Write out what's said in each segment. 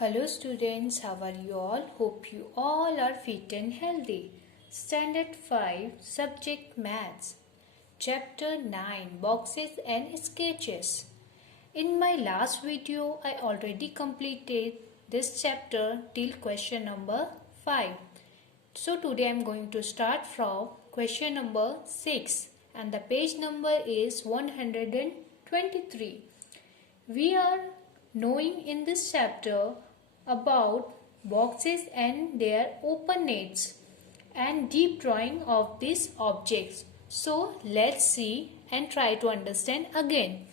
Hello students, how are you all? Hope you all are fit and healthy. Standard 5, Subject Maths. Chapter 9, Boxes and Sketches. In my last video, I already completed this chapter till question number 5. So today I am going to start from question number 6 and the page number is 123. We are knowing in this chapter about boxes and their openness and deep drawing of these objects. So let's see and try to understand again.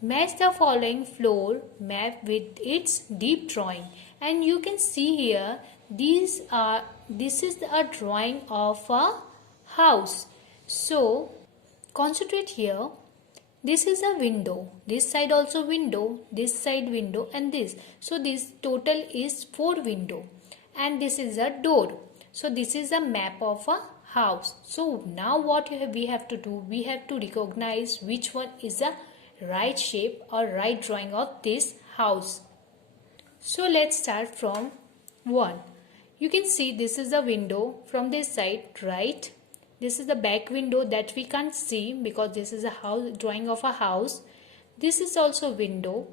Match the following floor map with its deep drawing, and you can see here this is a drawing of a house. So concentrate here. This is a window, this side also window, this side window and this. So this total is 4 window and this is a door. So this is a map of a house. So now what we have to do, we have to recognize which one is a right shape or right drawing of this house. So let's start from 1. You can see this is a window from this side, right? This is the back window that we can't see because this is a house drawing of a house. This is also window,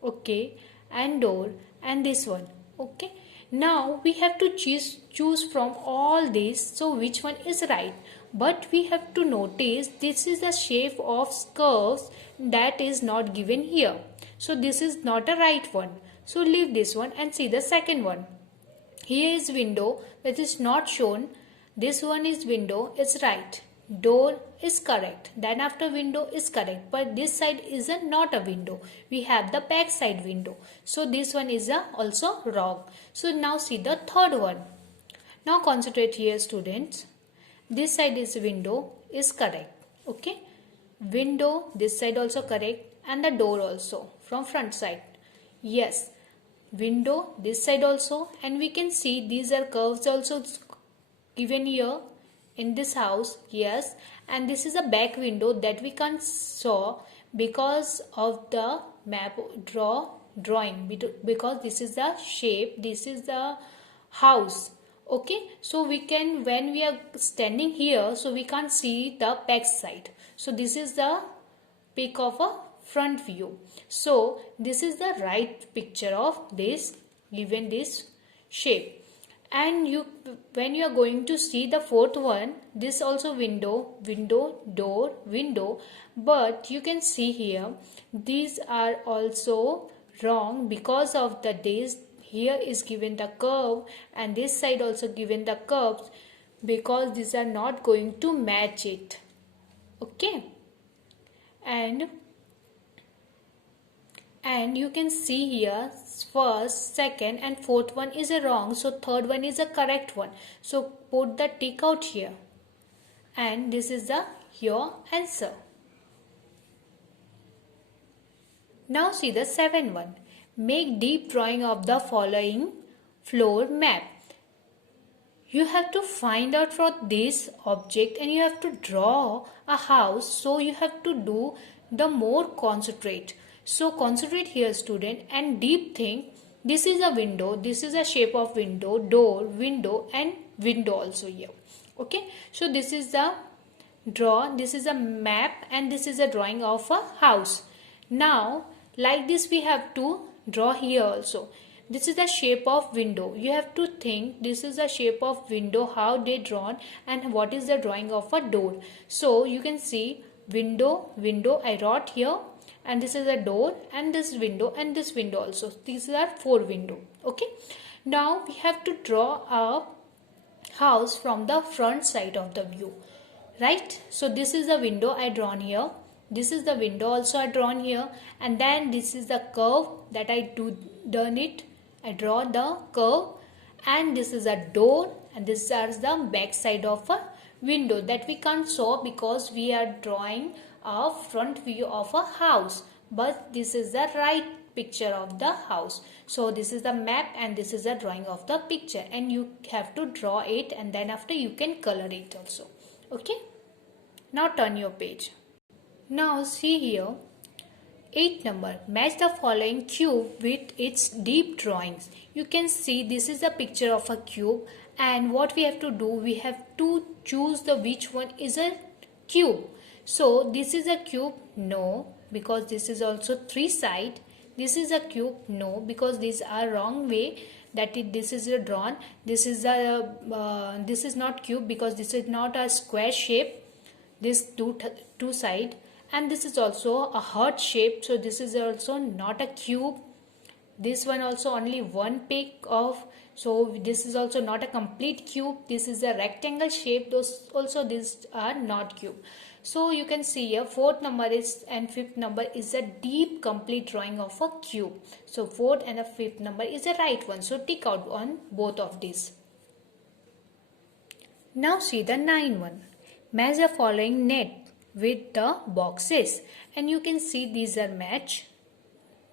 okay, and door, and this one, okay. Now we have to choose from all these. So which one is right? But we have to notice this is the shape of curves that is not given here. So this is not a right one. So leave this one and see the second one. Here is window which is not shown. This one is window, is right. Door is correct. Then after window is correct. But this side is not a window. We have the back side window. So this one is also wrong. So now see the third one. Now concentrate here students. This side is window is correct. Okay. Window, this side also correct. And the door also from front side. Yes. Window, this side also. And we can see these are curves also given here in this house, yes, and this is a back window that we can't saw because of the map drawing, because this is the shape, this is the house, okay. So we can, when we are standing here, so we can't see the back side. So this is the pic of a front view. So this is the right picture of this given this shape. And when you are going to see the fourth one, this also window, door, window, but you can see here these are also wrong because of the this. Here is given the curve and this side also given the curves, because these are not going to match it, okay. And you can see here first, second and fourth one is a wrong. So third one is a correct one. So put the tick out here. And this is your answer. Now see the 7th one. Make deep drawing of the following floor map. You have to find out for this object and you have to draw a house. So you have to do the more concentrate. So concentrate here student and deep think. This is a window, this is a shape of window, door, window and window also here. Okay. So this is the draw, this is a map and this is a drawing of a house. Now like this we have to draw here also. This is the shape of window. You have to think this is the shape of window, how they drawn, and what is the drawing of a door. So you can see window I wrote here. And this is a door and this window and this window also. These are 4 windows. Okay. Now we have to draw a house from the front side of the view. Right. So this is the window I drawn here. This is the window also I drawn here. And then this is the curve that I done it. I draw the curve. And this is a door. And this is the back side of a window that we can't saw because we are drawing a front view of a house, but this is the right picture of the house. So this is the map and this is a drawing of the picture, and you have to draw it and then after you can color it also. Okay. Now turn your page. Now see here 8 number, match the following cube with its deep drawings. You can see this is a picture of a cube, and what we have to do, we have to choose the which one is a cube. So this is a cube, no, because this is also 3 side. This is a cube, no, because these are wrong way, that this is a drawn. This is not cube because this is not a square shape, this two side. And this is also a heart shape, so this is also not a cube. This one also only one peak of, so this is also not a complete cube. This is a rectangle shape, those also these are not cube. So you can see here fourth number is and fifth number is a deep complete drawing of a cube. So fourth and the fifth number is the right one, so tick out on both of these. Now see the 9 one. Match the following net with the boxes, and you can see these are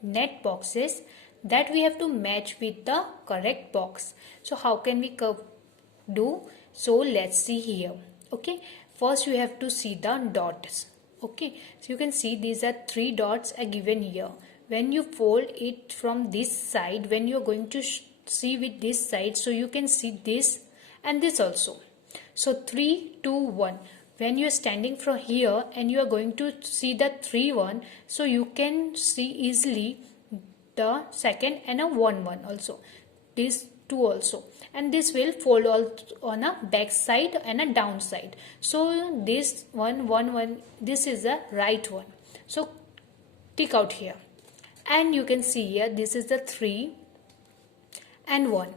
net boxes that we have to match with the correct box. So how can we do? So let's see here. Okay, first you have to see the dots. Okay, so you can see these are 3 dots are given here. When you fold it from this side, when you are going to see with this side, so you can see this and this also. So 3, 2, 1. When you are standing from here and you are going to see the 3 one, so you can see easily the second and a 1 also, this 2 also, and this will fold on a back side and a down side. So this 1, this is the right one, so tick out here. And you can see here this is the 3 and 1,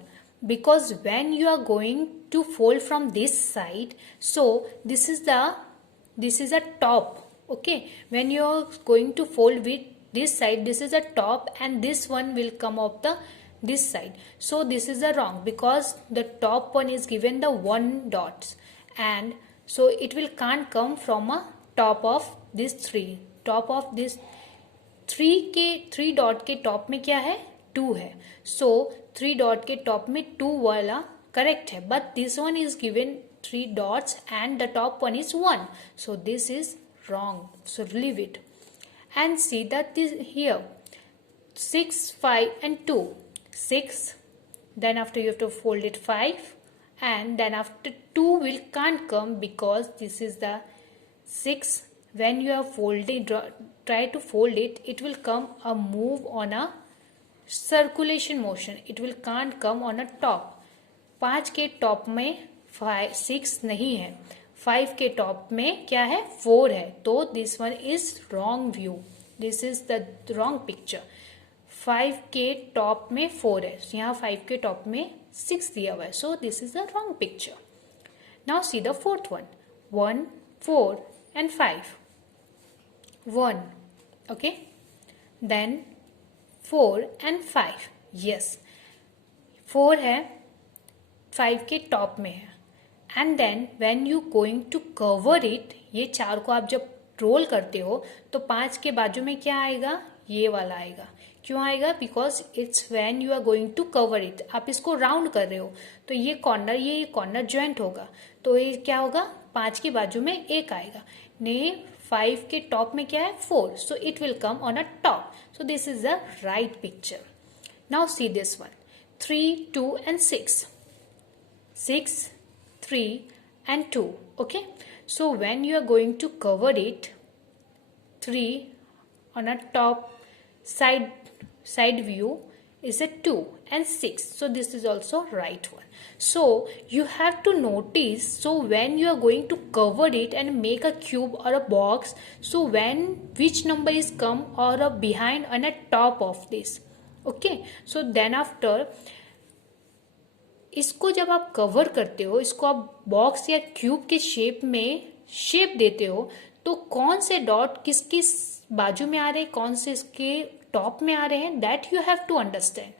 because when you are going to fold from this side, so this is a top. Okay, when you are going to fold with this side, this is a top, and this one will come up this side. So this is a wrong, because the top one is given the 1 dots, and so it will can't come from a top of this 3. Top of this 3 dot के top में क्या है 2 है, सो 3 dot के top में 2 वाला correct है, but this one is given 3 dots and the top one is 1, so this is wrong, so leave it. And see that this here 6, 5 and 2, 6, then after you have to fold it 5, and then after 2 will can't come because this is the 6. When you are folding, try to fold it, it will come a move on a circulation motion, it will can't come on a top. 5 के top में 6 नहीं है, 5 के top में क्या है 4 है, तो this one is wrong view, this is the wrong picture. 5 के टॉप में 4 है, यहाँ 5 के टॉप में 6 दिया हुआ है, so this is the wrong picture. Now see the fourth one, 1, 4 and 5. 1, okay, then 4 and 5. yes, 4 है 5 के टॉप में है, and then when you going to cover it, ये 4 को आप जब रोल करते हो तो 5 के बाजू में क्या आएगा, ये वाला आएगा. क्यों आएगा, because it's when you are going to cover it, आप इसको राउंड कर रहे हो तो ये कॉर्नर ज्वाइंट होगा, तो ये क्या होगा 5 की बाजू में 1 आएगा. ने 5 के टॉप में क्या है 4, so it will come on a top, so this is the right picture. Now see this one, 3, 2 and 6. 6, 3 and 2. okay, so when you are going to cover it, 3 on a top side view is a 2 and 6, so this is also right one. So you have to notice, so when you are going to cover it and make a cube or a box, so when which number is come or a behind on a top of this. okay, so then after इसको जब आप cover करते हो, इसको आप box या cube के shape में शेप देते हो, तो कौन से डॉट किस किस बाजू में आ रहे हैं, कौन से इसके टॉप में आ रहे हैं, that you have to understand,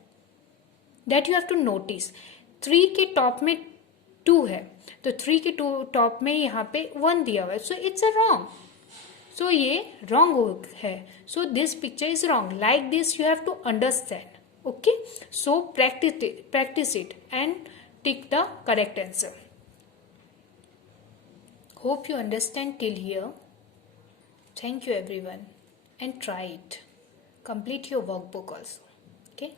that you have to notice. 3 के टॉप में 2 है, तो 3 के टॉप में यहाँ पे 1 दिया हुआ है, सो इट्स अ रॉन्ग, सो ये रॉन्ग है, so this picture is wrong. Like this you have to understand. okay, so practice it and tick the correct answer. Hope you understand till here. Thank you everyone, and try it. complete your workbook also. Okay.